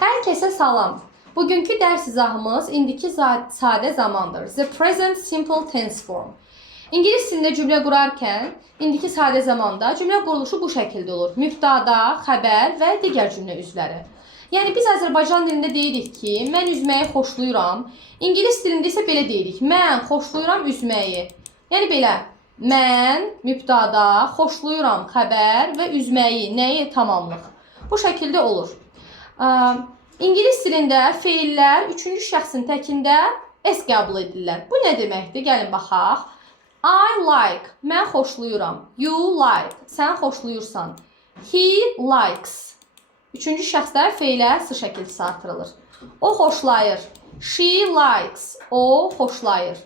Herkese salam. Bugünkü dərs izahımız indiki sadə zamandır. The present simple tense form. İngilis dilində cümlə qurarkən indiki sadə zamanda cümlə quruluşu bu şəkildə olur. Mübtada, xəbər və digər cümlə üzvləri. Yəni biz Azərbaycan dilində deyirik ki, mən üzməyi xoşlayıram. İngilis dilində isə belə deyirik. Mən xoşlayıram üzməyi. Yəni belə. Mən mübtada, xoşlayıram xəbər və üzməyi, nəyi tamamlıq. Bu şəkildə olur. İngilis dilində feillər üçüncü şəxsin təkində s qəbul edirlər. Bu nə deməkdir? Gəlin baxaq. I like, mən xoşlayıram. You like, sən xoşlayırsan. He likes. Üçüncü şəxsdə feilə s şəkildə artırılır. O xoşlayır. She likes, o xoşlayır.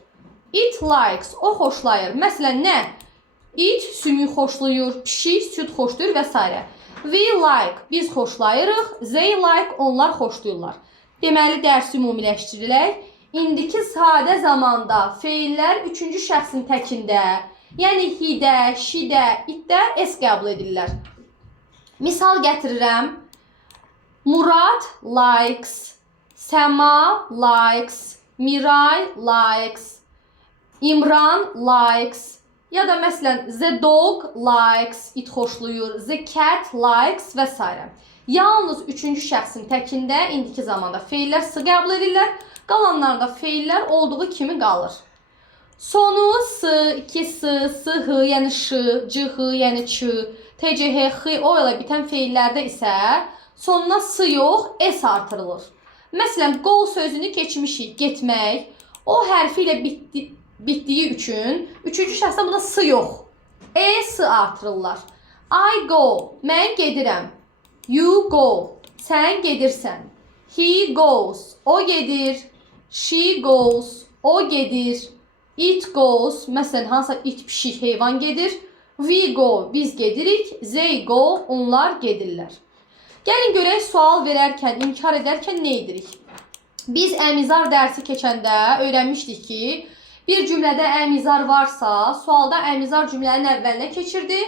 It likes, o xoşlayır. Məsələn, nə? It sümük xoşlayır, pişik süd xoşlayır və s. We like, biz xoşlayırıq. They like, onlar xoşlayırlar. Deməli, dərsi ümumiləşdirilək. İndiki sadə zamanda feillər üçüncü şəxsin təkində, yəni he-də, she-də, it-də s qəbul edirlər. Misal gətirirəm. Murad likes, Səma likes, Miray likes, İmran likes. Ya da məsələn, the dog likes, it xoşlayır, the cat likes və s. Yalnız üçüncü şəxsin təkində indiki zamanda feillər s qəbul edirlər, qalanlarda feillər olduğu kimi qalır. Sonu s, 2s, s-h, yəni ş, c-h, yəni ç, t-c-h, x, o ilə bitən feillərdə isə sonuna s yox, s artırılır. Məsələn, go sözünü keçmişik, getmək, o hərfi ilə bitdiyi üçün üçüncü şəxsdə buna s yox, s artırırlar. I go, mən gedirəm. You go, sən gedirsən. He goes, o gedir. She goes, o gedir. It goes, məsələn, hansısa it, pişik, heyvan gedir. We go, biz gedirik. They go, onlar gedirlər. Gəlin görək, sual verərkən, inkar edərkən nə edirik? Biz əmizar dərsi keçəndə öyrənmişdik ki, bir cümlədə əmizar varsa, sualda əmizar cümlənin əvvəlinə keçirdi.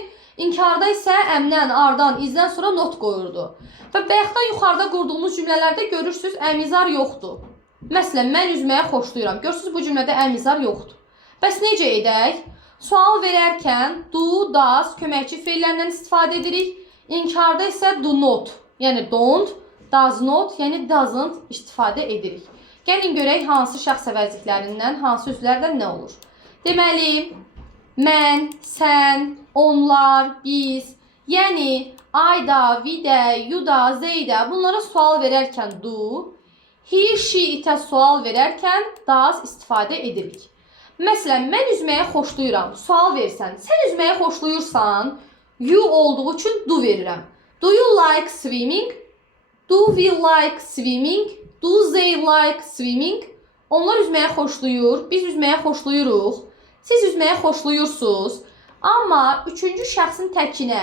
İnkarda isə əmdən, ardan, izdən sonra not qoyurdu. Və bayaqdan yuxarıda qurduğumuz cümlələrdə görürsünüz, əmizar yoxdur. Məsələn, mən üzməyə xoşlayıram. Görürsünüz, bu cümlədə əmizar yoxdur. Bəs necə edək? Sual verərkən do, does köməkçi feillərindən istifadə edirik. İnkarda isə do not, yəni don't, does not, yəni doesn't istifadə edirik. Gəlin görək, hansı şəxs əvəzliklərindən, hansı üzvlərdən nə olur? Deməli, mən, sən, onlar, biz, yəni I da, we də, you da, they də bunlara sual verərkən do, he, she, itə sual verərkən does istifadə edirik. Məsələn, mən üzməyə xoşlayıram. Sual versən, sən üzməyə xoşlayırsan, you olduğu üçün do verirəm. Do you like swimming? Do we like swimming? Do they like swimming? Onlar üzməyə xoşlayır, biz üzməyə xoşlayırıq. Siz üzməyə xoşlayırsınız. Amma üçüncü şəxsin təkinə,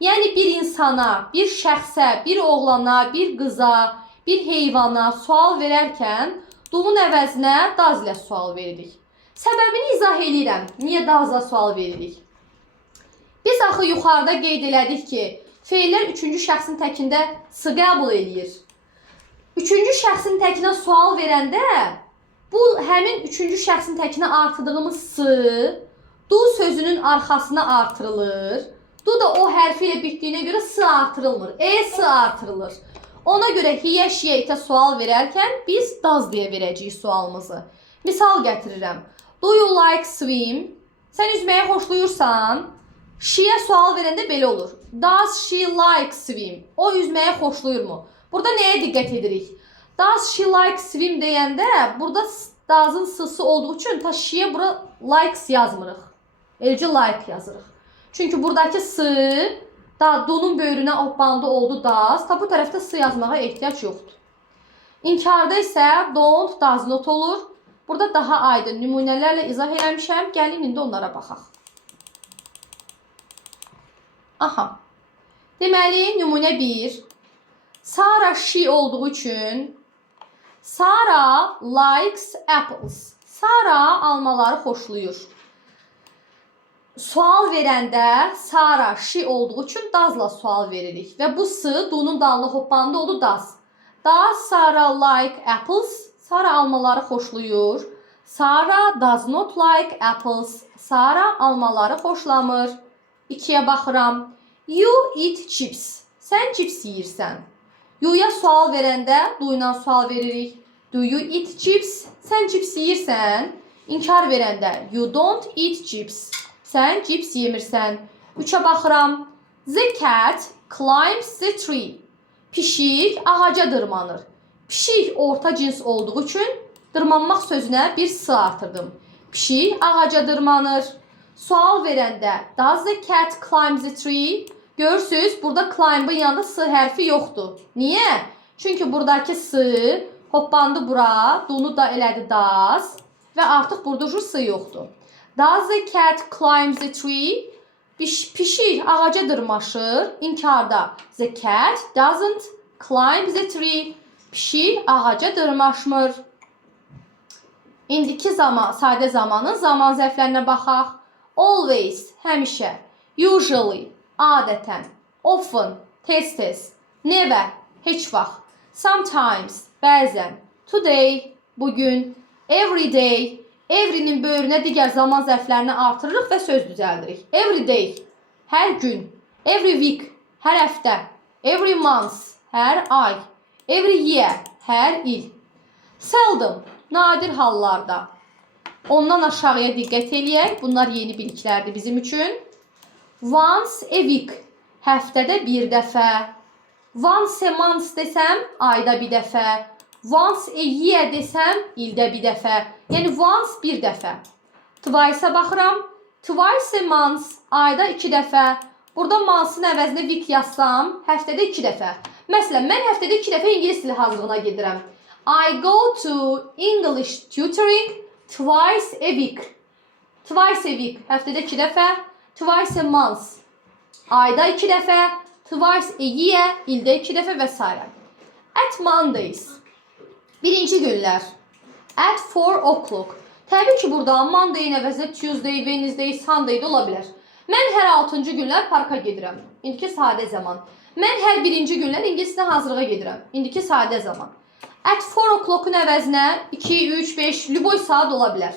yəni bir insana, bir şəxsə, bir oğlana, bir qıza, bir heyvana sual verərkən do-nun əvəzinə does ilə sual veririk. Səbəbini izah edirəm. Niyə does-la sual veririk? Biz axı yuxarıda qeyd elədik ki, feillər üçüncü şəxsin təkində s qəbul edir. Üçüncü şəxsin təkinə sual verəndə bu həmin üçüncü şəxsin təkinə artırdığımız s, do sözünün arxasına artırılır. Do da o hərfi ilə bitdiyinə görə s artırılmır. S artırılır. Ona görə he-yə, she-yə, itə sual verərkən biz does deyə verəcəyik sualımızı. Misal gətirirəm. Do you like swim? Sən üzməyə xoşlayırsan? She-yə sual verəndə belə olur. Does she like swim? O üzməyə xoşlayırmı? Burada nəyə diqqət edirik? Does she like swim deyəndə burada does-ın s-sı olduğu üçün ta she-yə bura likes yazmırıq. Eləcə like yazırıq. Çünki buradakı s, do-nun böyrünə bandı oldu does. Ta bu tərəfdə s yazmağa ehtiyac yoxdur. İnkarda isə don't, does not olur. Burada daha aydın nümunələrlə izah eləmişəm. Gəlin indi onlara baxaq. Aha. Deməli, nümunə 1. Sara she olduğu üçün Sara likes apples. Sara almaları xoşlayır. Sual verəndə Sara she olduğu üçün does-la sual veririk. Və bu s, do-nun dalına hoppandı oldu does. Does Sarah like apples? Sara almaları xoşlayır. Sarah does not like apples. Sara almaları xoşlamır. 2-yə baxıram. You eat chips. Sən cips yeyirsən. You'ya sual verəndə do ilə sual veririk. Do you eat chips? Sən cips yeyirsən. İnkar verəndə you don't eat chips. Sən cips yemirsən. 3-ə baxıram. The cat climbs the tree. Pişik ağaca dırmanır. Pişik orta cins olduğu üçün dırmanmaq sözünə bir s artırdım. Pişik ağaca dırmanır. Sual verəndə does the cat climb the tree? Görürsünüz, burada climb'ın yanında s hərfi yoxdur. Niyə? Çünki buradakı s hoppandı bura, donu da elədi does və artıq burada s yoxdur. Does the cat climb the tree? Pişik ağaca dırmaşır. İnkarda the cat doesn't climb the tree. Pişik ağaca dırmaşmır. İndiki zaman, sadə zamanın zaman zərflərinə baxaq. Always, həmişə. Usually, adətən. Often, tez-tez. Never, heç vaxt. Sometimes, bəzən. Today, bugün. Every day. Every'nin böyrünə digər zaman zərflərini artırırıq və söz düzəldirik. Every day, hər gün. Every week, hər həftə. Every month, hər ay. Every year, hər il. Seldom, nadir hallarda. Ondan aşağıya diqqət eləyək. Bunlar yeni biliklərdir bizim üçün. Once a week, həftədə bir dəfə. Once a month desəm, ayda bir dəfə. Once a year desəm, ildə bir dəfə. Yəni once bir dəfə. Twice-a baxıram. Twice a month, ayda 2 dəfə. Burada month'ın əvəzinə week yazsam, həftədə 2 dəfə. Məsələn, mən həftədə 2 dəfə ingilis dili hazırlığına gedirəm. I go to English tutoring twice a week. Twice a week, həftədə 2 dəfə. Twice a month, ayda 2 dəfə. Twice a year, ildə 2 dəfə və s. At Mondays, birinci günlər. At 4 o'clock. Təbii ki, burada Monday'in əvəzinə Tuesday, Wednesday, Sunday da ola bilər. Mən hər 6-cı günlər parka gedirəm. İndiki sadə zaman. Mən hər 1-ci günlər ingilis dilinə hazırlığa gedirəm. İndiki sadə zaman. At 4 o'clock'un əvəzinə 2, 3, 5, lüboy saat ola bilər.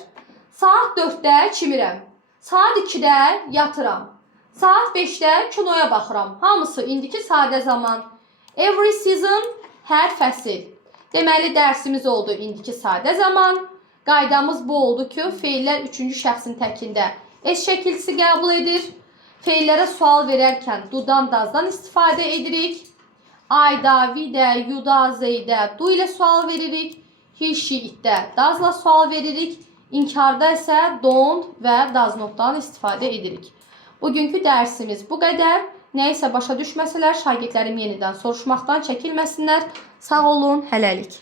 Saat 4-də çimirəm. Saat 2-də yatıram. Saat 5-də kinoya baxıram. Hamısı indiki sadə zaman. Every season, hər fəsil. Deməli, dərsimiz oldu indiki sadə zaman. Qaydamız bu oldu ki, feillər 3-cü şəxsin təkində S şəkilçisi qəbul edir. Feillərə sual verərkən do-dan, does-dan istifadə edirik. I-da, we-də, you-da, they-də do ilə sual veririk. He, she, it-də does-la sual veririk. İnkarda isə don't və does not-dan istifadə edirik. Bugünkü dərsimiz bu qədər. Nə isə başa düşməsələr, şagirdlərim yenidən soruşmaqdan çəkinməsinlər. Sağ olun, hələlik.